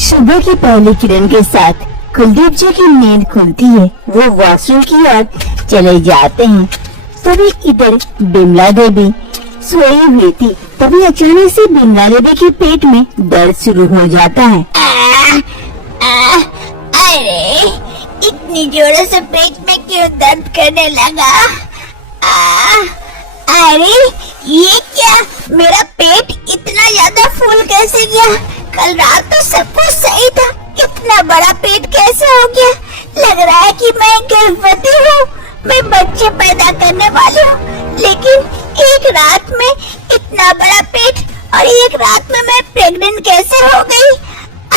सुबह की पहली किरण के साथ कुलदीप जी की नींद खुलती है। वो वॉशरूम की ओर चले जाते हैं। तभी इधर बिमला देवी सोई हुई थी। तभी अचानक से बिमला देवी के पेट में दर्द शुरू हो जाता है। अरे इतनी जोरों से पेट में क्यों दर्द करने लगा? अरे ये क्या, मेरा पेट इतना ज्यादा फूल कैसे गया? कल रात तो सब कुछ सही था, इतना बड़ा पेट कैसे हो गया? लग रहा है कि मैं गर्भवती हूँ, मैं बच्चे पैदा करने वाली हूँ। लेकिन एक रात में इतना बड़ा पेट और एक रात में मैं प्रेग्नेंट कैसे हो गई?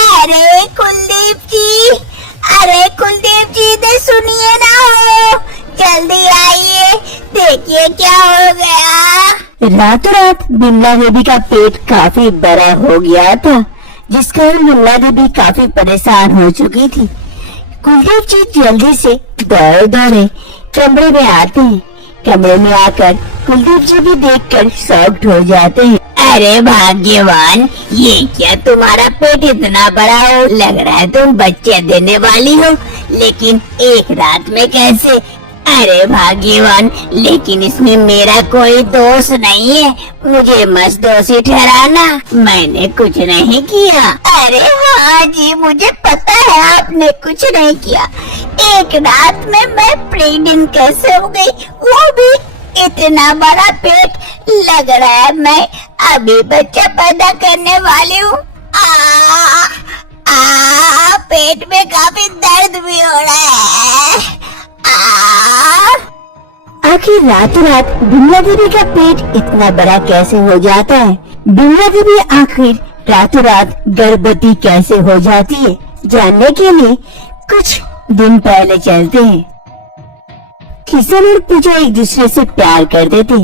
अरे कुलदीप जी इधर सुनिए ना, हो जल्दी आइए, देखिए क्या हो गया। रातों रात बिमला देवी का पेट काफी बड़ा हो गया था, जिस कारण बिमला देवी काफी परेशान हो चुकी थी। कुलदीप जी जल्दी से दौड़े कमरे में आते हैं। कमरे में आकर कुलदीप जी भी देखकर शॉक्ड हो जाते हैं। अरे भाग्यवान, ये क्या तुम्हारा पेट इतना बड़ा हो? लग रहा है तुम बच्चे देने वाली हो, लेकिन एक रात में कैसे? अरे भाग्यवान, लेकिन इसमें मेरा कोई दोष नहीं है, मुझे मत दोषी ठहराना, मैंने कुछ नहीं किया। अरे हाँ जी, मुझे पता है आपने कुछ नहीं किया। एक रात में मैं प्रेग्नेंट कैसे हो गई, वो भी इतना बड़ा पेट? लग रहा है मैं अभी बच्चा पैदा करने वाली हूँ। पेट में काफी दर्द भी हो रहा है। आखिर रातों रात बिमला देवी का पेट इतना बड़ा कैसे हो जाता है? बिमला देवी आखिर रातों रात गर्भवती कैसे हो जाती है? जानने के लिए कुछ दिन पहले चलते हैं। किशन और पूजा एक दूसरे से प्यार करते थे।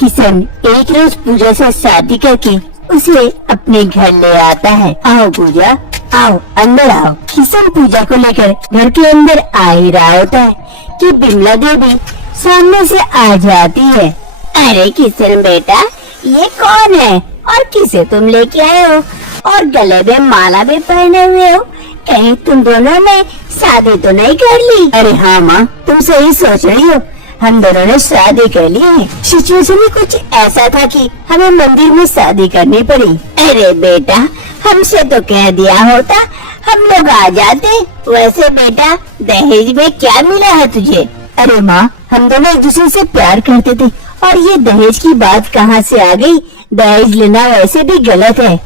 किशन एक रोज पूजा से शादी करके उसे अपने घर ले आता है। आओ पूजा, आओ अंदर आओ। किशन पूजा को लेकर घर के अंदर आ ही रहा होता है कि बिमला देवी सामने से आ जाती है। अरे किशन बेटा, ये कौन है और किसे तुम लेके आए हो? और गले में माला भी पहने हुए हो, कहीं तुम दोनों ने शादी तो नहीं कर ली? अरे हाँ माँ, तुम सही सोच रही हो, हम दोनों ने शादी कर ली है। सिचुएशन में कुछ ऐसा था कि हमें मंदिर में शादी करनी पड़ी। अरे बेटा, हमसे तो कह दिया होता, हम लोग आ जाते। वैसे बेटा, दहेज में क्या मिला है तुझे? अरे माँ, हम दोनों एक दूसरे से प्यार करते थे और ये दहेज की बात कहाँ से आ गई? दहेज लेना वैसे भी गलत है।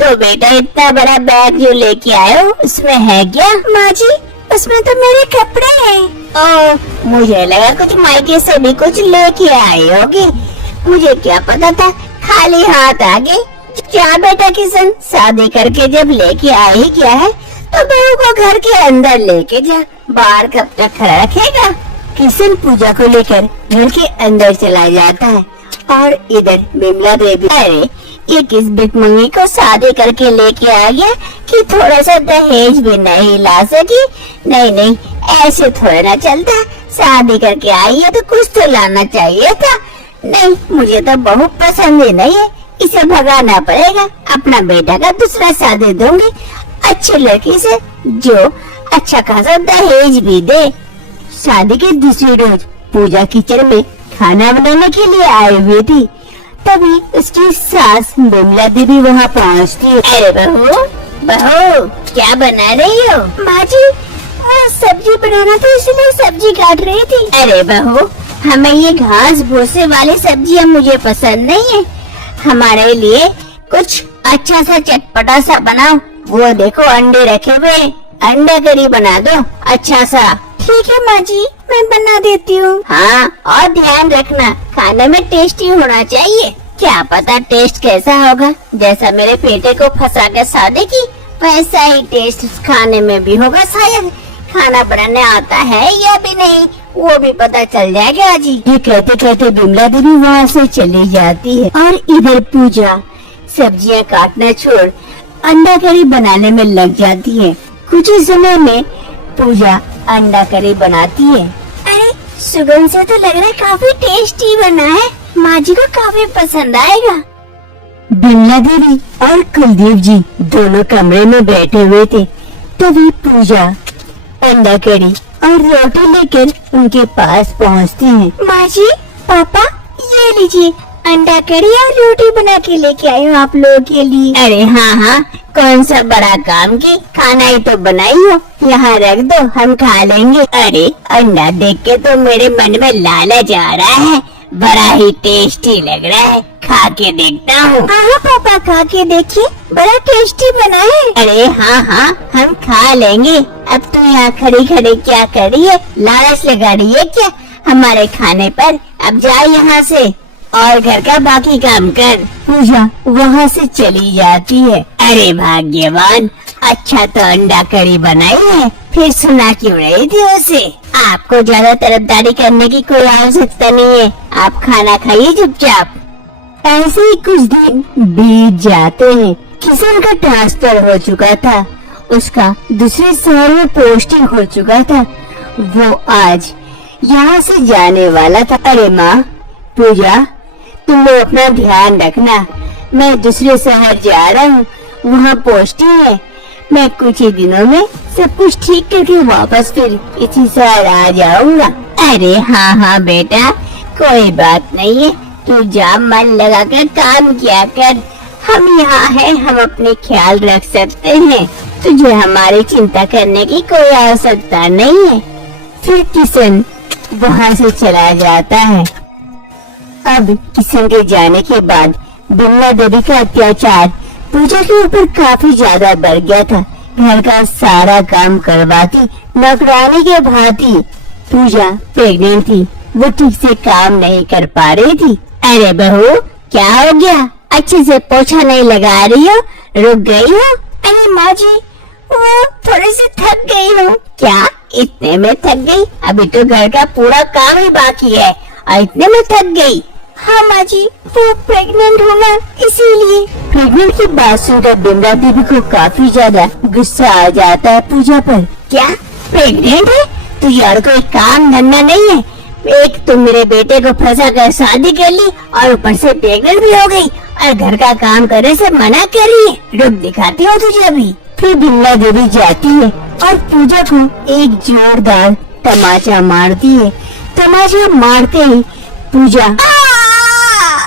तो बेटा, इतना बड़ा बैग जो लेके आए हो, उसमें है क्या? माँ जी, उसमें तो मेरे कपड़े हैं। ओह, मुझे लगा कुछ मायके से भी कुछ लेके आई होगी, मुझे क्या पता था खाली हाथ आ गई। क्या बेटा किशन, शादी करके जब लेके आ ही गया है तो बहू को घर के अंदर लेके जा, बाहर कब तक खड़ा रखेगा? किशन पूजा को लेकर घर के अंदर चला जाता है और इधर बिमला देवी, अरे ये किस भिखमंगी को शादी करके लेके आ गया कि थोड़ा सा दहेज भी नहीं ला सकी? नहीं, ऐसे थोड़ा ना चलता, शादी करके आई है तो कुछ तो लाना चाहिए था। नहीं, मुझे तो बहू पसंद ही नहीं है, इसे भगाना पड़ेगा। अपना बेटा का दूसरा शादी दूंगी अच्छी लड़की से जो अच्छा खासा दहेज भी दे। शादी के दूसरी रोज पूजा किचन में खाना बनाने के लिए आई हुई थी। तभी उसकी सास बिमला देवी वहाँ पहुँचती है। अरे बहू क्या बना रही हो? माँ जी, सब्जी बनाना था इसलिए सब्जी काट रही थी। अरे बहू, हमें ये घास भूसे वाली सब्जियाँ मुझे पसंद नहीं है, हमारे लिए कुछ अच्छा सा चटपटा सा बनाओ। वो देखो अंडे रखे हुए, अंडा करी बना दो अच्छा सा। ठीक है माँ जी, मैं बना देती हूँ। हाँ, और ध्यान रखना खाने में टेस्टी होना चाहिए। क्या पता टेस्ट कैसा होगा, जैसा मेरे बेटे को फंसा के शादी की वैसा ही टेस्ट खाने में भी होगा शायद। खाना बनाने आता है या भी नहीं, वो भी पता चल जाएगा आज ही। ये कहते कहते बिमला देवी वहाँ से चली जाती है और इधर पूजा सब्जियाँ काटना छोड़ अंडा करी बनाने में लग जाती है। कुछ ही समय में पूजा अंडा करी बनाती है। अरे सुगंध से तो लग रहा है काफी टेस्टी बना है, माँ जी को काफी पसंद आएगा। बिमला देवी और कुलदीप जी दोनों कमरे में बैठे हुए थे। तभी पूजा अंडा करी और रोटी लेकर उनके पास पहुंचते हैं। माँ जी, पापा, ये लीजिए, अंडा करी और रोटी बना के लेके आई हूँ आप लोगों के लिए। अरे हाँ हाँ, कौन सा बड़ा काम की, खाना ही तो बनाई हो, यहाँ रख दो, हम खा लेंगे। अरे अंडा देख के तो मेरे मन में लालच आ रहा है, बड़ा ही टेस्टी लग रहा है, खा के देखता हूँ। हाँ पापा, खा के देखिए, बड़ा टेस्टी बना है। अरे हाँ हाँ, हम खा लेंगे। अब तो यहाँ खड़ी खड़ी क्या कर रही है, लालच लगा रही है क्या हमारे खाने पर? अब जाए यहाँ से और घर का बाकी काम कर। पूजा वहाँ से चली जाती है। अरे भाग्यवान, अच्छा तो अंडा करी बनाई है, फिर सुना क्यों रही थी उसे? आपको ज्यादा तरफदारी करने की कोई आवश्यकता नहीं है, आप खाना खाइए चुपचाप। ऐसे ही कुछ दिन बीत जाते हैं। किशन का ट्रांसफर हो चुका था, उसका दूसरे शहर में पोस्टिंग हो चुका था। वो आज यहाँ से जाने वाला था। अरे माँ, पूजा तुम लोग अपना ध्यान रखना, मैं दूसरे शहर जा रहा हूँ, वहाँ पोस्टिंग है। मैं कुछ ही दिनों में सब कुछ ठीक करके वापस फिर इसी शहर आ जाऊंगा। अरे हाँ हाँ बेटा, कोई बात नहीं है, तू जा, मन लगा कर काम किया कर। हम यहाँ हैं, हम अपने ख्याल रख सकते हैं, तुझे हमारी चिंता करने की कोई आवश्यकता नहीं है। फिर किशन वहाँ से चला जाता है। अब किशन के जाने के बाद बिमला देवी का अत्याचार पूजा के ऊपर काफी ज्यादा बढ़ गया था। घर का सारा काम करवाती नौकरानी के भांति। पूजा प्रेग्नेंट थी, वो ठीक से काम नहीं कर पा रही थी। अरे बहू, क्या हो गया? अच्छे से पोछा नहीं लगा रही हो, रुक गई हो? अरे माँ जी, वो थोड़ी सी थक गई हूँ। क्या इतने में थक गई? अभी तो घर का पूरा काम ही बाकी है और इतने में थक गई? हाँ माँ जी, वो प्रेग्नेंट हूँ ना, इसीलिए। प्रेग्नेंट की बात सुनकर बिमला देवी को काफी ज्यादा गुस्सा आ जाता है पूजा पर। क्या प्रेग्नेंट है? तुझे और कोई काम धंधा नहीं है? एक तुम मेरे बेटे को फंसा कर शादी कर ली और ऊपर से प्रेग्नेंट भी हो गई और घर का काम करने से मना कर रही है। रुक, दिखाती हूँ तुझे अभी। फिर बिमला देवी जाती है और पूजा को एक जोरदार तमाचा मारती है। तमाचा मारते ही पूजा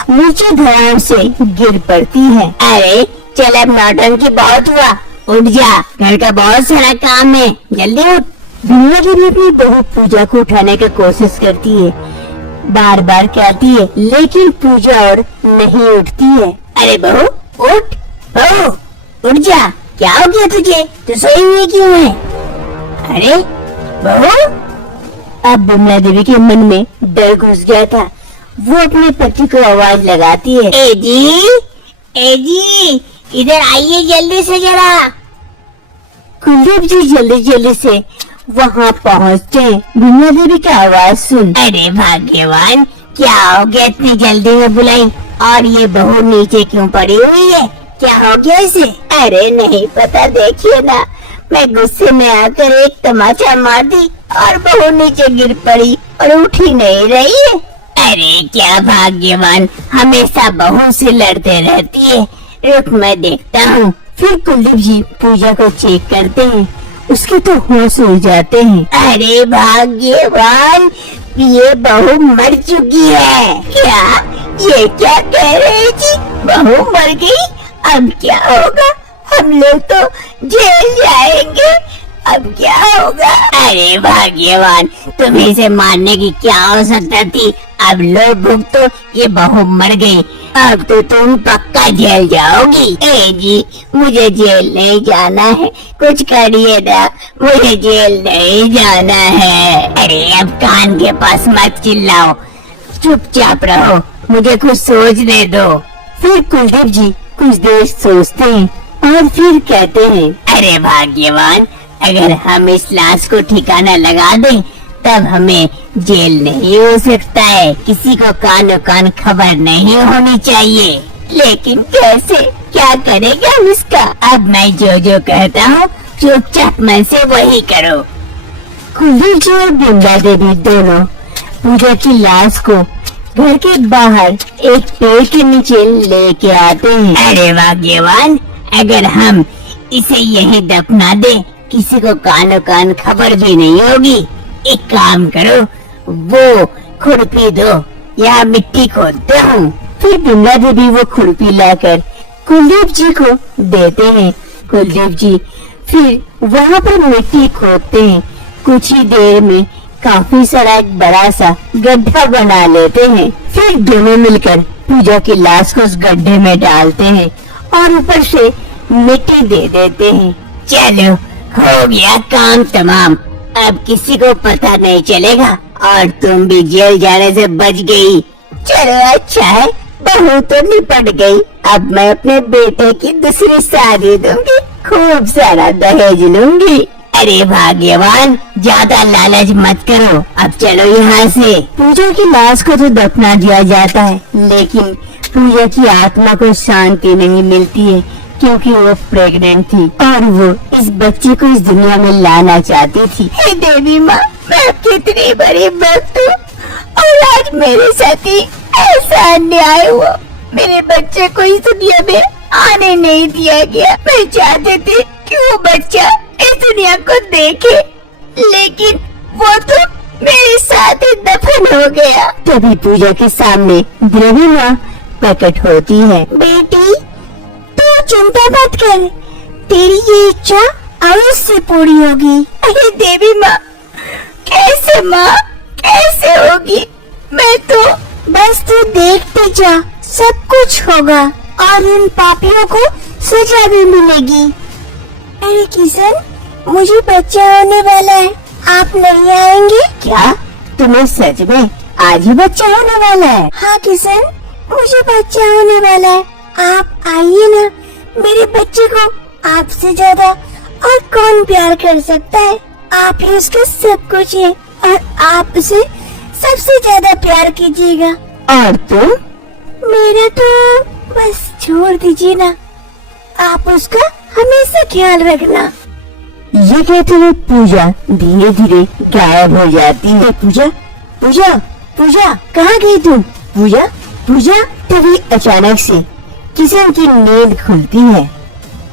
नीचे धड़ाम से गिर पड़ती है। अरे चल, अब नौटंकी बहुत हुआ, उठ जा, घर का बहुत सारा काम है, जल्दी उठ। बिमला देवी अपनी बहू पूजा को उठाने की कोशिश करती है, बार बार कहती है, लेकिन पूजा और नहीं उठती है। अरे बहू उठ, बहू उठ जा, क्या हो गया तुझे? तू सोई हुई क्यों है? अरे बहू। अब बिमला देवी के मन में डर घुस गया था। वो अपने पति को आवाज लगाती है, ए जी, इधर आइए जल्दी से जरा। कुलदीप जी जल्दी जल्दी से वहाँ पहुँचते हैं बिमला देवी की आवाज सुन। अरे भाग्यवान, क्या हो गया इतनी जल्दी में बुलाई? और ये बहू नीचे क्यों पड़ी हुई है? क्या हो गया इसे? अरे नहीं पता, देखिए ना, मैं गुस्से में आकर एक तमाचा मार दी और बहू नीचे गिर पड़ी और उठ ही नहीं रही है। अरे क्या भाग्यवान, हमेशा बहू से लड़ते रहती है। रुक, मैं देखता हूँ। फिर कुलदीप जी पूजा को चेक करते हैं, उसके तो होश उड़ जाते हैं। अरे भाग्यवान, ये बहू मर चुकी है। क्या? ये क्या कह रहे जी? बहू मर गई? अब क्या होगा? हम लोग तो जेल जाएंगे, अब क्या होगा? अरे भाग्यवान, तुम्हें इसे मारने की क्या आवश्यकता थी? अब लो भुगतो, ये बहू मर गई, अब तो तुम पक्का जेल जाओगी। ए जी, मुझे जेल नहीं जाना है, कुछ करिए ना, मुझे जेल नहीं जाना है। अरे अब कान के पास मत चिल्लाओ, चुपचाप रहो, मुझे कुछ सोचने दो। फिर कुलदीप जी कुछ देर सोचते हैं और फिर कहते हैं, अरे भाग्यवान, अगर हम इस लाश को ठिकाना लगा दें तब हमें जेल नहीं हो सकता है, किसी को कान खबर नहीं होनी चाहिए। लेकिन कैसे, क्या करेगा हम इसका? अब मैं जो कहता हूँ चुपचाप मन से वही करो। कुलदीप जी और बिमला देवी दोनों पूजा की लाश को घर के बाहर एक पेड़ के नीचे लेके आते हैं। अरे भाग्यवान, अगर हम इसे यहीं दफना दे, किसी को कानो कान खबर भी नहीं होगी। एक काम करो, वो खुरपी दो, यहाँ मिट्टी खोदते हूँ। फिर बिमला देवी वो खुरपी लाकर कुलदीप जी को देते हैं। कुलदीप जी फिर वहाँ पर मिट्टी खोदते हैं। कुछ ही देर में काफी सारा एक बड़ा सा गड्ढा बना लेते हैं। फिर दोनों मिलकर पूजा की लाश को उस गड्ढे में डालते हैं और ऊपर से मिट्टी दे देते हैं। चलो, हो गया काम तमाम, अब किसी को पता नहीं चलेगा और तुम भी जेल जाने से बच गई। चलो अच्छा है, बहू तो निपट गई। अब मैं अपने बेटे की दूसरी शादी दूंगी, खूब सारा दहेज लूंगी। अरे भाग्यवान, ज्यादा लालच मत करो, अब चलो यहाँ से। पूजा की लाश को तो दफना दिया जाता है, लेकिन पूजा की आत्मा को शांति नहीं मिलती है, क्योंकि वो प्रेग्नेंट थी और वो इस बच्चे को इस दुनिया में लाना चाहती थी। हे देवी माँ, मैं कितनी बड़ी भक्त हूँ और आज मेरे साथ ही ऐसा अन्याय हुआ। मेरे बच्चे को इस दुनिया में आने नहीं दिया गया। मैं चाहते थे कि वो बच्चा इस दुनिया को देखे, लेकिन वो तो मेरे साथ ही दफन हो गया। तभी पूजा के सामने देवी माँ प्रकट होती है। बेटी, तू चिंता मत कर, तेरी ये इच्छा अवश्य पूरी होगी। अरे देवी माँ, कैसे माँ, कैसे होगी? मैं तो बस तू देखते जा, सब कुछ होगा और उन पापियों को सजा भी मिलेगी। अरे किशन, मुझे बच्चा होने वाला है, आप नहीं आएंगे क्या तुम्हें सच में आज ही बच्चा होने वाला है? हाँ किशन, मुझे बच्चा होने वाला है, आप आइए ना। मेरे बच्चे को आपसे ज्यादा और कौन प्यार कर सकता है? आप ही उसका सब कुछ है और आप उसे सबसे ज्यादा प्यार कीजिएगा। और तुम? मेरा तो बस छोड़ दीजिए ना, आप उसका हमेशा ख्याल रखना। ये कहते हुए पूजा धीरे धीरे गायब हो जाती है। पूजा, पूजा, पूजा, कहाँ गई तुम? पूजा, पूजा। तभी अचानक से किशन की नींद खुलती है।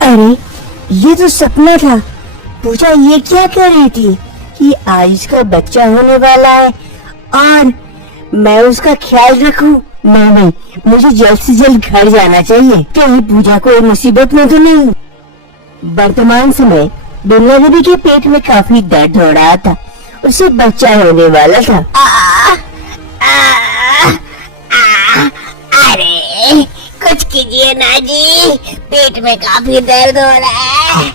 अरे ये तो सपना था। पूजा ये क्या कर रही थी कि आज इसका बच्चा होने वाला है और मैं उसका ख्याल रखूं? नहीं, मुझे जल्द से जल्द घर जाना चाहिए। कहीं पूजा को मुसीबत में तो नहीं। वर्तमान समय बिमला देवी के पेट में काफी दर्द हो रहा था, उसे बच्चा होने वाला था। अरे कुछ कीजिए ना जी, पेट में काफी दर्द हो रहा है।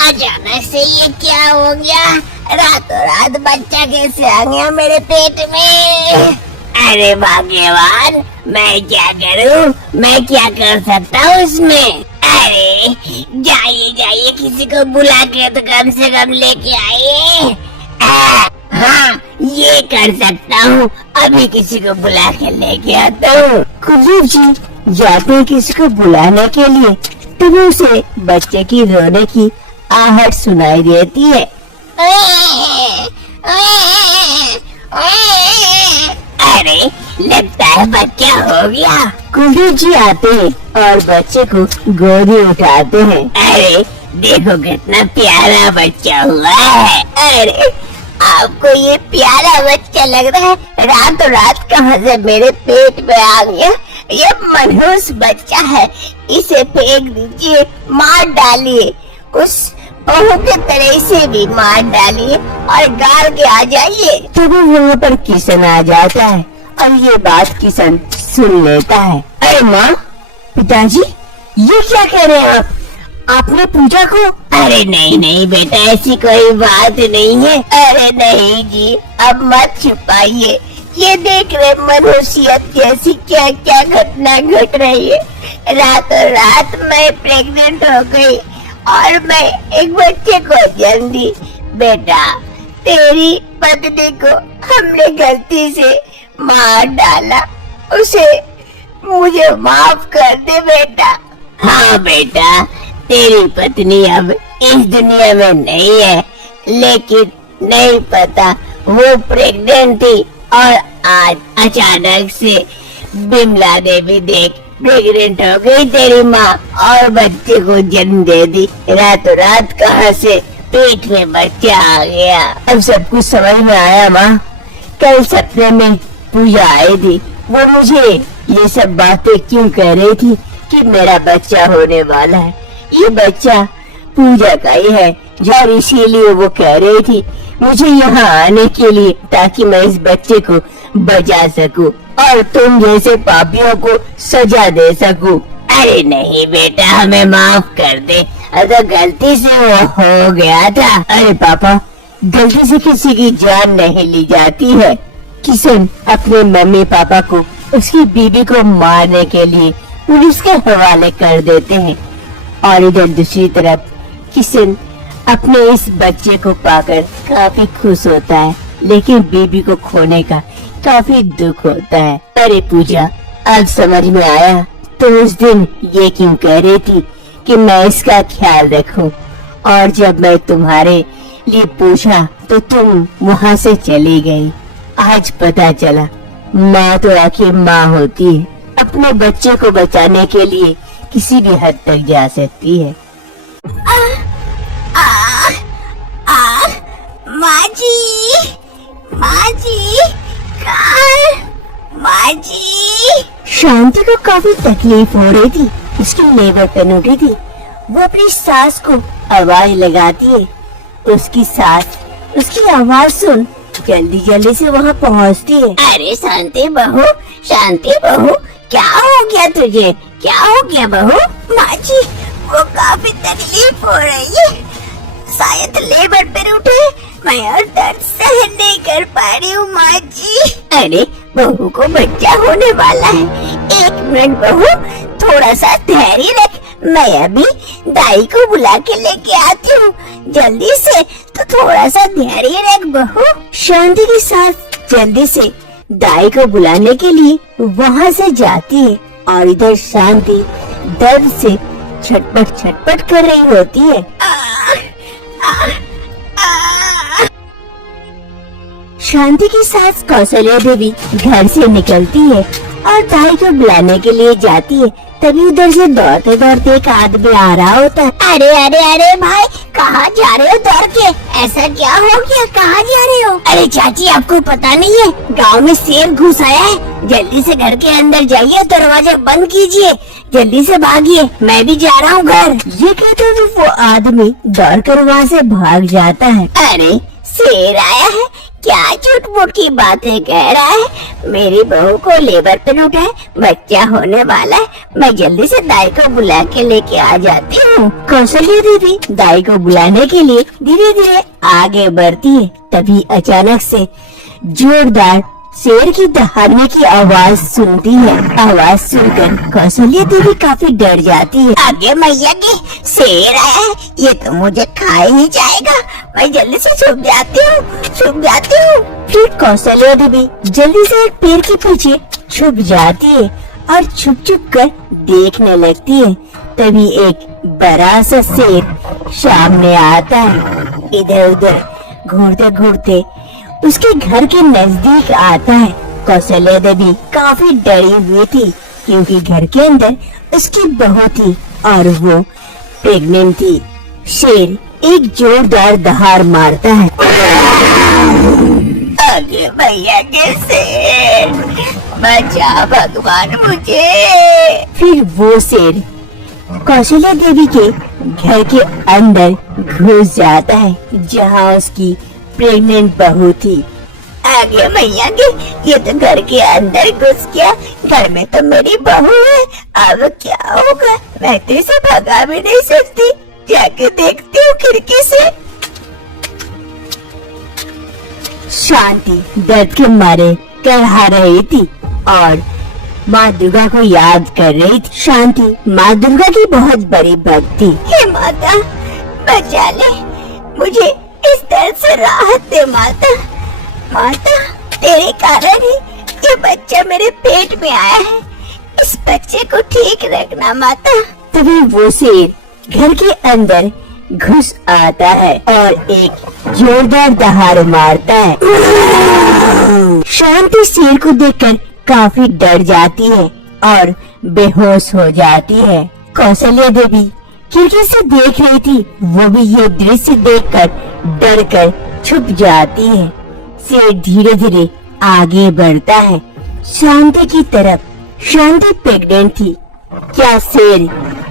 अचानक से ये क्या हो गया? रातों रात बच्चा कैसे आ गया मेरे पेट में? अरे भाग्यवान, मैं क्या करूं? मैं क्या कर सकता हूँ इसमें? अरे जाइए जाइए, किसी को बुला के तो कम से कम लेके आइए। हाँ, ये कर सकता हूँ, अभी किसी को बुला के लेके आता हूँ। कुलदीप जी जाते हैं किसी को बुलाने के लिए, तभी उसे बच्चे की रोने की आहट सुनाई देती है। अरे लगता है बच्चा हो गया। कुलदीप जी आते हैं और बच्चे को गोद में उठाते हैं। अरे देखो कितना प्यारा बच्चा हुआ है। अरे आपको ये प्यारा बच्चा लग रहा है? रातों रात कहाँ से मेरे पेट में आ गया? ये मनहूस बच्चा है, इसे फेंक दीजिए, मार डालिए, उस बहू के तरह से भी मार डालिए और गाड़ के आ जाइए। तभी वहाँ पर किशन आ जाता है और ये बात किशन सुन लेता है। अरे माँ, पिताजी, ये क्या कह रहे हैं आप? आपने पूजा को? अरे नहीं नहीं बेटा, ऐसी कोई बात नहीं है। अरे नहीं जी, अब मत छुपाइए, ये देख रहे मनुष्यत जैसी क्या क्या घटना घट रही है। रातों रात मैं प्रेग्नेंट हो गई और मैं एक बच्चे को जन्म दी। बेटा, तेरी पत्नी को हमने गलती से मार डाला, उसे मुझे माफ कर दे बेटा। हाँ बेटा, तेरी पत्नी अब इस दुनिया में नहीं है, लेकिन नहीं पता वो प्रेग्नेंट थी और आज अचानक से बिमला देवी देख प्रेग्नेंट हो गई तेरी माँ और बच्चे को जन्म दे दी। रातों रात कहाँ से पेट में बच्चा आ गया। अब सब कुछ समझ में आया माँ। कल सपने में पूजा आई थी, वो मुझे ये सब बातें क्यों कह रही थी कि मेरा बच्चा होने वाला है। ये बच्चा पूजा का ही है और इसीलिए वो कह रही थी मुझे यहाँ आने के लिए, ताकि मैं इस बच्चे को बचा सकूं और तुम जैसे पापियों को सजा दे सकूं। अरे नहीं बेटा, हमें माफ कर दे, अगर गलती से वो हो गया था। अरे पापा, गलती से किसी की जान नहीं ली जाती है। किशन अपने मम्मी पापा को उसकी बीवी को मारने के लिए पुलिस के हवाले कर देते हैं और इधर दूसरी तरफ किशन अपने इस बच्चे को पाकर काफी खुश होता है, लेकिन बीबी को खोने का काफी दुख होता है। अरे पूजा, आज समझ में आया तुम उस दिन ये क्यों कह रही थी कि मैं इसका ख्याल रखूं, और जब मैं तुम्हारे लिए पूछा तो तुम वहाँ से चली गई। आज पता चला माँ तो आखिर माँ होती है, अपने बच्चे को बचाने के लिए किसी भी हद तक जा सकती है। माँ जी, माँ जी। शांति को काफी तकलीफ हो रही थी, उसकी लेबर पेन उठी थी। वो अपनी सास को आवाज लगाती है, उसकी सास उसकी आवाज सुन जल्दी जल्दी से वहाँ पहुँचती है। अरे शांति बहू, क्या हो गया तुझे? क्या हो गया बहू? माँ जी, वो काफी तकलीफ हो रही है, शायद लेबर पे उठे, मैं और दर्द सहन नहीं कर पा रही हूँ माँ जी। अरे बहू को बच्चा होने वाला है, 1 मिनट बहू, थोड़ा सा धैर्य रख, मैं अभी दाई को बुला के लेके आती हूँ जल्दी से, तो थोड़ा सा धैर्य रख बहू। शांति की सास जल्दी से दाई को बुलाने के लिए वहाँ से जाती है और इधर शांति दर्द से छटपट कर रही होती है। शांति की सास कौशल्या देवी घर से निकलती है और दाई को बुलाने के लिए जाती है, तभी उधर से दौड़ते दौड़ते एक आदमी आ रहा होता है। अरे भाई, कहाँ जा रहे हो दौड़ के? ऐसा क्या हो गया, कहाँ जा रहे हो? अरे चाची, आपको पता नहीं है, गांव में शेर घुस आया है, जल्दी से घर के अंदर जाइए, दरवाजा बंद कीजिए, जल्दी से भागिए, मैं भी जा रहा हूँ घर। ये कहते हुए वो आदमी दौड़कर वहाँ से भाग जाता है। अरे शेर आया है, क्या झूठ मूठ की बातें कह रहा है? मेरी बहू को लेबर पे लूटा है, बच्चा होने वाला है, मैं जल्दी से दाई को बुला के लेके आ जाती हूँ। कौशल्या देवी दाई को बुलाने के लिए धीरे धीरे आगे बढ़ती है, तभी अचानक से जोरदार शेर की दहाड़ने की आवाज सुनती है। आवाज सुनकर कौशल्या देवी काफी डर जाती है। आगे मैया के शेर आया है, ये तो मुझे खा ही जाएगा, मैं जल्दी से छुप जाती हूँ। फिर कौशल्या देवी जल्दी से एक पेड़ के पीछे छुप जाती है और छुप कर देखने लगती है। तभी एक बड़ा सा शेर सामने आता है, इधर उधर घूरते घूरते उसके घर के नजदीक आता है। कौशल्या देवी काफी डरी हुई थी, क्योंकि घर के अंदर उसकी बहू थी और वो प्रेग्नेंट थी। शेर एक जोरदार दहाड़ मारता है। आगे भैया के शेर, बचा भगवान मुझे। फिर वो शेर कौशल्या देवी के घर के अंदर घुस जाता है, जहाँ उसकी प्रेग्नेंट बहू थी। आगे मैया के, ये तो घर के अंदर घुस गया, घर में तो मेरी बहू है, अब क्या होगा? मैं तो इसे भगा भी नहीं सकती, जाके देखती हूँ खिड़की से। शांति दर्द के मारे करहा रही थी और माँ दुर्गा को याद कर रही थी। शांति माँ दुर्गा की बहुत बड़ी भक्त थी। हे माता, बचा ले मुझे, इस दर्द से राहत दे माता। माता, तेरे कारण ही ये बच्चा मेरे पेट में आया है, इस बच्चे को ठीक रखना माता। तभी वो शेर घर के अंदर घुस आता है और एक जोरदार दहाड़ मारता है। शांति शेर को देखकर काफी डर जाती है और बेहोश हो जाती है। कौशल्या देवी खिड़की से देख रही थी, वो भी ये दृश्य देखकर डर कर छुप जाती है। शेर धीरे धीरे आगे बढ़ता है शांति की तरफ। शांति प्रेग्नेंट थी। क्या शेर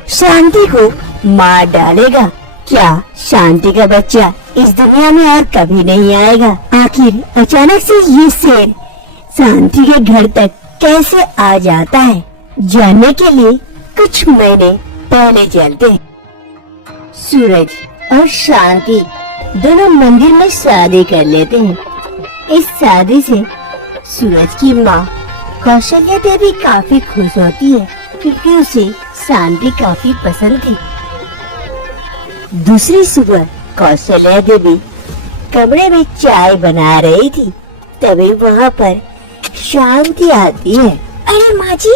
शांति को मार डालेगा? क्या शांति का बच्चा इस दुनिया में और कभी नहीं आएगा? आखिर अचानक से ये शेर शांति के घर तक कैसे आ जाता है? जानने के लिए कुछ महीने पहले चलते हैं। सूरज और शांति दोनों मंदिर में शादी कर लेते हैं। इस शादी से सूरज की माँ कौशल्या देवी काफी खुश होती है, क्योंकि उसे शांति काफी पसंद थी। दूसरी सुबह कौशल्या देवी कमरे में चाय बना रही थी, तभी वहाँ पर शांति आती है। अरे माँ जी,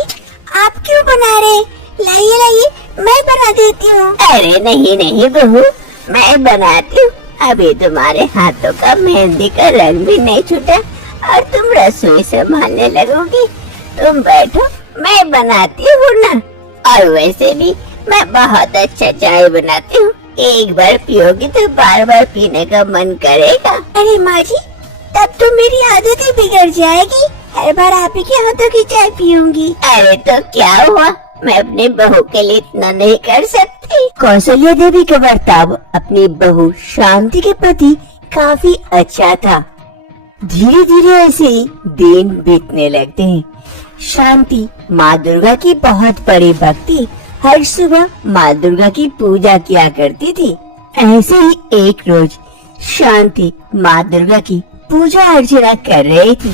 आप क्यों बना रहे? लाइए लाइए, मैं बना देती हूँ। अरे नहीं नहीं बहू, मैं बनाती हूँ। अभी तुम्हारे हाथों का मेहंदी का रंग भी नहीं छूटा और तुम रसोई संभालने लगोगी। तुम बैठो, मैं बनाती हूँ ना। और वैसे भी मैं बहुत अच्छा चाय बनाती हूँ, एक बार पियोगी तो बार बार पीने का मन करेगा। अरे माँ जी, तब तो मेरी आदत ही बिगड़ जाएगी, हर बार आप ही के हाथों की चाय पीऊंगी। अरे तो क्या हुआ, मैं अपनी बहू के लिए इतना नहीं कर सकती? कौशल्या देवी का बर्ताव अपनी बहू शांति के प्रति काफी अच्छा था। धीरे धीरे ऐसे ही दिन बीतने लगते हैं। शांति माँ दुर्गा की बहुत बड़ी भक्ति, हर सुबह माँ दुर्गा की पूजा किया करती थी। ऐसे ही एक रोज शांति माँ दुर्गा की पूजा अर्चना कर रही थी,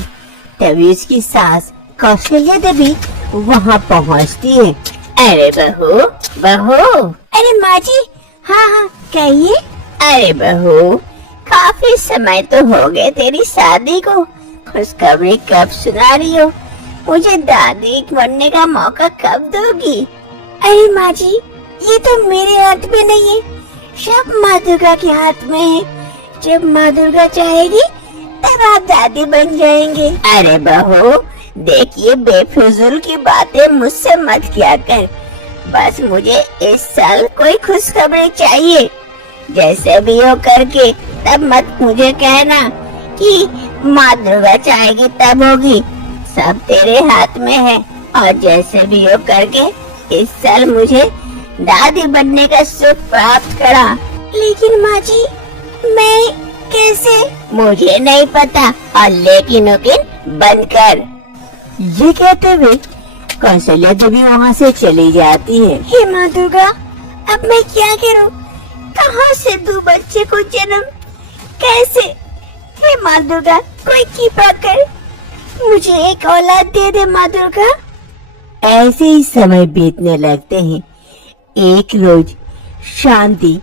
तभी उसकी सास कौशल्या देवी वहाँ पहुँचती है। अरे बहू बहू। अरे माँ जी, हाँ हाँ कहिए। अरे बहू, काफी समय तो हो गए तेरी शादी को, खुशखबरी कब सुना रही हो? मुझे दादी बनने का मौका कब दोगी? अरे माँ जी, ये तो मेरे हाथ में नहीं है, सब माँ दुर्गा के हाथ में है। जब माँ दुर्गा चाहेगी तब आप दादी बन जाएंगे। अरे बहू, देखिए बेफिजूल की बातें मुझसे मत किया कर। बस मुझे इस साल कोई खुशखबरी चाहिए। जैसे भी हो करके तब मत मुझे कहना कि माँ दुर्गा चाहेगी तब होगी, सब तेरे हाथ में है। और जैसे भी हो करके इस साल मुझे दादी बनने का सुख प्राप्त करा। लेकिन माँ जी, मैं कैसे? मुझे नहीं पता, और लेकिन बंद कर। ये कहते हुए कौशल्या देवी वहाँ से चली जाती है। हे माँ दुर्गा, अब मैं क्या करूँ? कहाँ से दूँ बच्चे को जन्म? कैसे? हे माँ दुर्गा, कोई कृपा कर, मुझे एक औलाद दे दे माँ दुर्गा। ऐसे ही समय बीतने लगते हैं। एक रोज शांति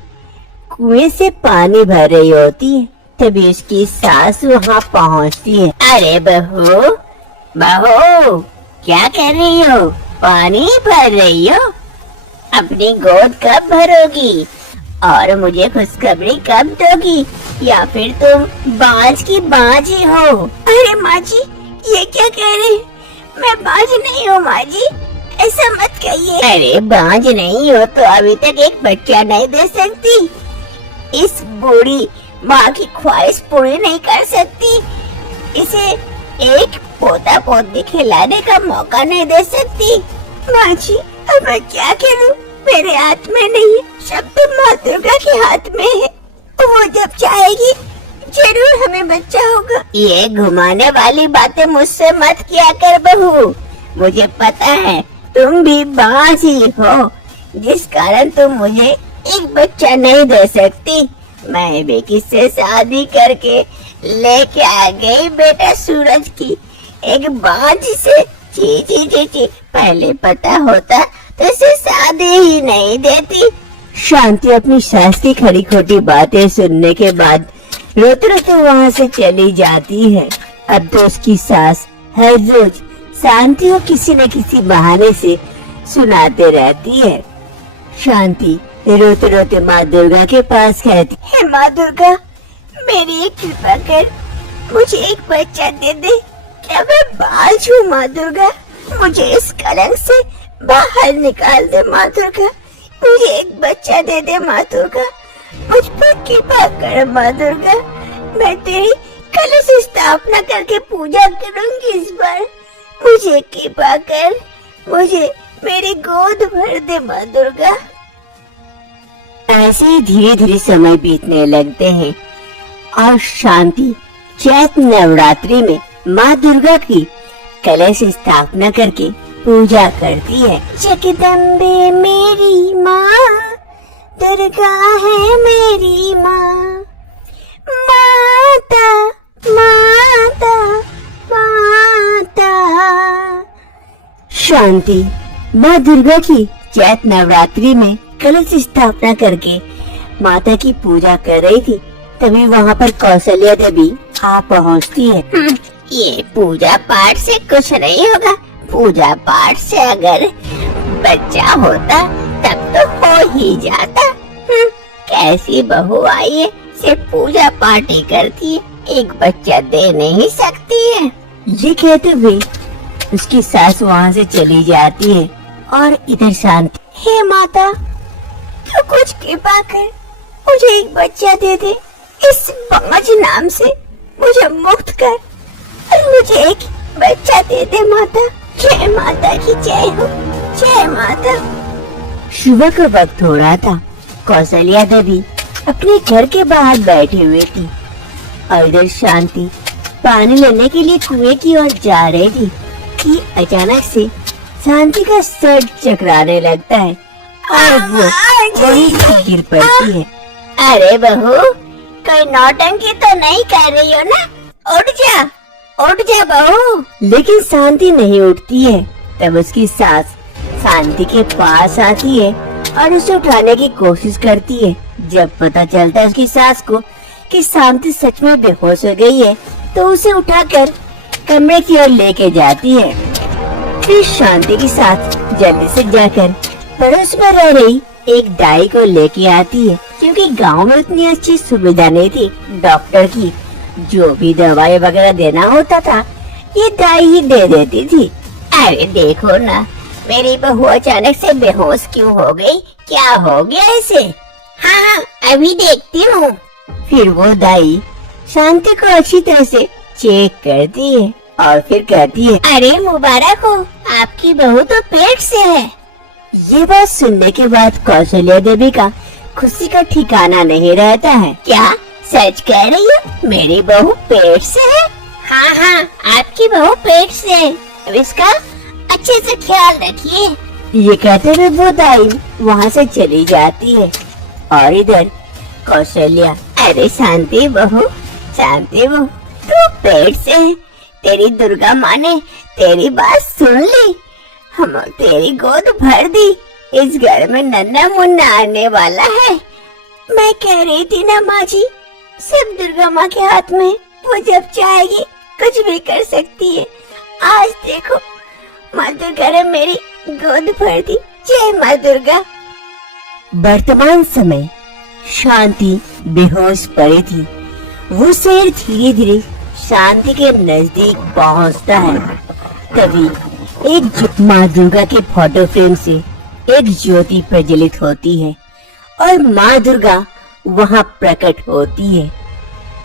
कुएं से पानी भर रही होती है, तभी उसकी सास वहाँ पहुँचती है। अरे बहू बहू, क्या कर रही हो? पानी भर रही हो? अपनी गोद कब भरोगी और मुझे खुशखबरी कब दोगी? या फिर तुम बाज की बाज ही हो? अरे माँ जी, ये क्या कह रहे हैं? मैं बाज नहीं हूँ माँ जी, ऐसा मत कहिए। अरे बाज नहीं हो तो अभी तक एक बच्चा नहीं दे सकती? इस बूढ़ी माँ की ख्वाहिश पूरी नहीं कर सकती? इसे एक पोता पोती खिलाने का मौका नहीं दे सकती? माँ जी, अब मैं क्या करूँ? मेरे हाथ में नहीं है, सब तो माँ दुर्गा के हाथ में है। वो जब चाहेगी जरूर हमें बच्चा होगा। ये घुमाने वाली बातें मुझसे मत किया कर बहू। मुझे पता है तुम भी बाज ही हो, जिस कारण तुम मुझे एक बच्चा नहीं दे सकती। मैं भी किससे शादी करके लेके आ गई बेटा सूरज की, एक बाज से। ची ची ची ची, पहले पता होता तो इसे शादी ही नहीं देती। शांति अपनी सास की खड़ी खोटी बातें सुनने के बाद रोते रोते वहाँ से चली जाती है। अब तो उसकी सास हर रोज शांति को किसी न किसी बहाने से सुनाते रहती है। शांति रोते रोते माँ दुर्गा के पास कहती, हे माँ दुर्गा, मेरी एक कृपा कर, मुझे एक बच्चा दे दे। क्या मैं बाज हूँ माँ दुर्गा? मुझे इस कलंक से बाहर निकाल दे माँ दुर्गा। मुझे एक बच्चा दे दे माँ दुर्गा। मुझ पर कृपा कर माँ दुर्गा। मैं तेरी कलश स्थापना करके पूजा करूंगी इस बार। मुझे कृपा कर, मुझे मेरी गोद भर दे माँ दुर्गा। ऐसे ही धीरे धीरे समय बीतने लगते हैं और शांति चैत्र नवरात्रि में माँ दुर्गा की कलश स्थापना करके पूजा करती है। जगदम्बे मेरी माँ, दुर्गा है मेरी माँ, माता माता माता। शांति माँ दुर्गा की चैत्र नवरात्रि में कलश स्थापना करके माता की पूजा कर रही थी, तभी वहाँ पर कौशल्या देवी आ पहुँचती है। ये पूजा पाठ से कुछ नहीं होगा। पूजा पाठ से अगर बच्चा होता तब तो हो ही जाता। कैसी बहू आई है, सिर्फ पूजा पाठ ही करती है, एक बच्चा दे नहीं सकती है। ये कहते हुए उसकी सास वहाँ से चली जाती है और इधर शांति, हे माता, तू कुछ कृपा कर, मुझे एक बच्चा दे दे। इस बाज नाम से मुझे मुक्त कर और मुझे एक बच्चा दे दे माता। जय माता की जय हो, जय माता। सुबह का वक्त हो रहा था। कौशल्या देवी अपने घर के बाहर बैठी हुई थी और इधर शांति पानी लेने के लिए कुएं की ओर जा रही थी कि अचानक से शांति का सर चकराने लगता है और वो वहीं गिर पड़ती है। अरे बहू, कोई नौटंकी तो नहीं कर रही हो ना? उठ जा बहू। लेकिन शांति नहीं उठती है। तब उसकी सास शांति के पास आती है और उसे उठाने की कोशिश करती है। जब पता चलता है उसकी सास को कि शांति सच में बेहोश हो गई है, तो उसे उठाकर कमरे की ओर लेके जाती है। फिर शांति की सास जल्दी से जाकर पड़ोस में रह रही एक दाई को लेके आती है, क्योंकि गांव में उतनी अच्छी सुविधा नहीं थी डॉक्टर की। जो भी दवाई वगैरह देना होता था ये दाई ही दे देती थी। अरे देखो ना, मेरी बहू अचानक से बेहोश क्यों हो गई? क्या हो गया इसे? हाँ, अभी देखती हूँ। फिर वो दाई शांति को अच्छी तरह से चेक करती है और फिर कहती है, अरे मुबारक हो, आपकी बहू तो पेट से है। ये बात सुनने के बाद कौशल्या देवी का खुशी का ठिकाना नहीं रहता है। क्या सच कह रही हो? मेरी बहू पेट से है? हाँ, आपकी बहू पेट से है। अब इसका अच्छे से ख्याल रखिए। ये कहते हुए वो दाई वहाँ से चली जाती है और इधर कौशल्या, अरे शांति बहू, तू पेट से है। तेरी दुर्गा माँ ने तेरी बात सुन ली, हम तेरी गोद भर दी। इस घर में नन्ना मुन्ना आने वाला है। मैं कह रही थी ना माँ जी, सिर्फ दुर्गा माँ के हाथ में, वो जब चाहेगी कुछ भी कर सकती है। आज देखो, माँ दुर्गा ने मेरी गोद भर दी। जय माँ दुर्गा। वर्तमान समय शांति बेहोश पड़ी थी। वो शेर धीरे धीरे शांति के नजदीक पहुंचता है। तभी एक माँ दुर्गा के फोटो फ्रेम से एक ज्योति प्रज्वलित होती है और माँ दुर्गा वहाँ प्रकट होती है।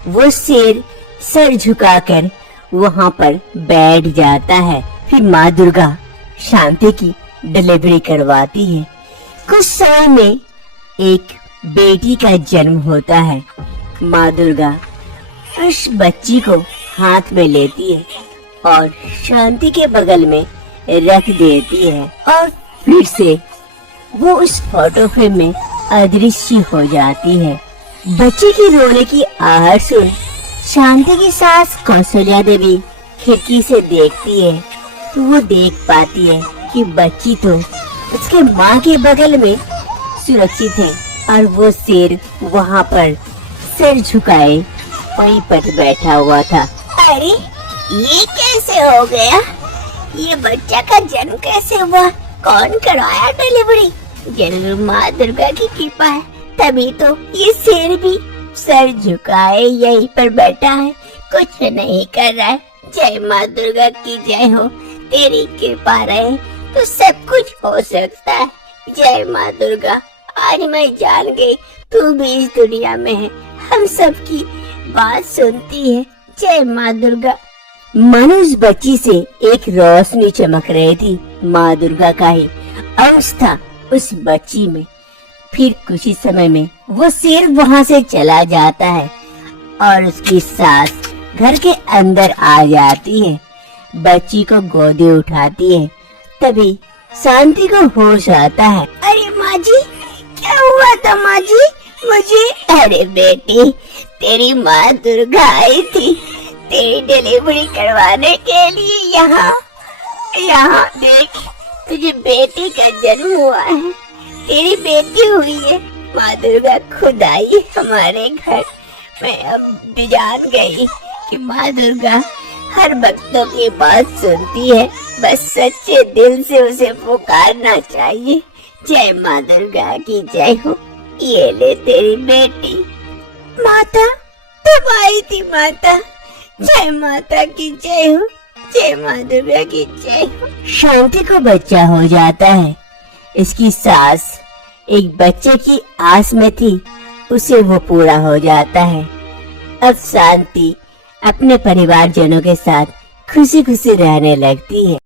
वो शेर सर झुकाकर वहाँ पर बैठ जाता है। फिर माँ दुर्गा शांति की डिलीवरी करवाती है। कुछ समय में एक बेटी का जन्म होता है। माँ दुर्गा उस बच्ची को हाथ में लेती है और शांति के बगल में रख देती है और फिर से वो उस फोटो फ्रेम में अदृश्य हो जाती है। बच्ची की रोने की आहट सुन शांति की सास कौशल्या देवी खिड़की से देखती है तो वो देख पाती है कि बच्ची तो उसके माँ के बगल में सुरक्षित है और वो शेर वहाँ पर सिर झुकाए वहीं पर बैठा हुआ था। अरे ये कैसे हो गया? ये बच्चा का जन्म कैसे हुआ? कौन करवाया डिलीवरी? जरूर माँ दुर्गा की कृपा है, तभी तो ये शेर भी सर झुकाए यहीं पर बैठा है, कुछ नहीं कर रहा है। जय माँ दुर्गा की जय हो, तेरी कृपा रहे तो सब कुछ हो सकता है। जय माँ दुर्गा, आज मैं जान गई तू भी इस दुनिया में है, हम सबकी बात सुनती है। जय माँ दुर्गा। मानो उस बच्ची से एक रोशनी चमक रही थी। माँ दुर्गा का ही अंश था उस बच्ची में। फिर कुछ ही समय में वो शेर वहाँ से चला जाता है और उसकी सास घर के अंदर आ जाती है, बच्ची को गोदी उठाती है। तभी शांति को होश आता है। अरे माँ जी, क्या हुआ था माँ जी मुझे? अरे बेटी, तेरी माँ दुर्गा आई थी तेरी डिलीवरी करवाने के लिए। यहाँ देख, तुझे बेटी का जन्म हुआ है, तेरी बेटी हुई है। माँ दुर्गा खुद आई हमारे घर। मैं अब जान गई कि माँ दुर्गा हर भक्तों की बात सुनती है, बस सच्चे दिल से उसे पुकारना चाहिए। जय माँ दुर्गा की जय हो। ये ले तेरी बेटी। माता तब आई थी माता। जय माता की जय हो, जय माँ दुर्गा की जय हो। शांति को बच्चा हो जाता है। इसकी सास एक बच्चे की आस में थी, उसे वो पूरा हो जाता है। अब शांति अपने परिवारजनों के साथ खुशी खुशी रहने लगती है।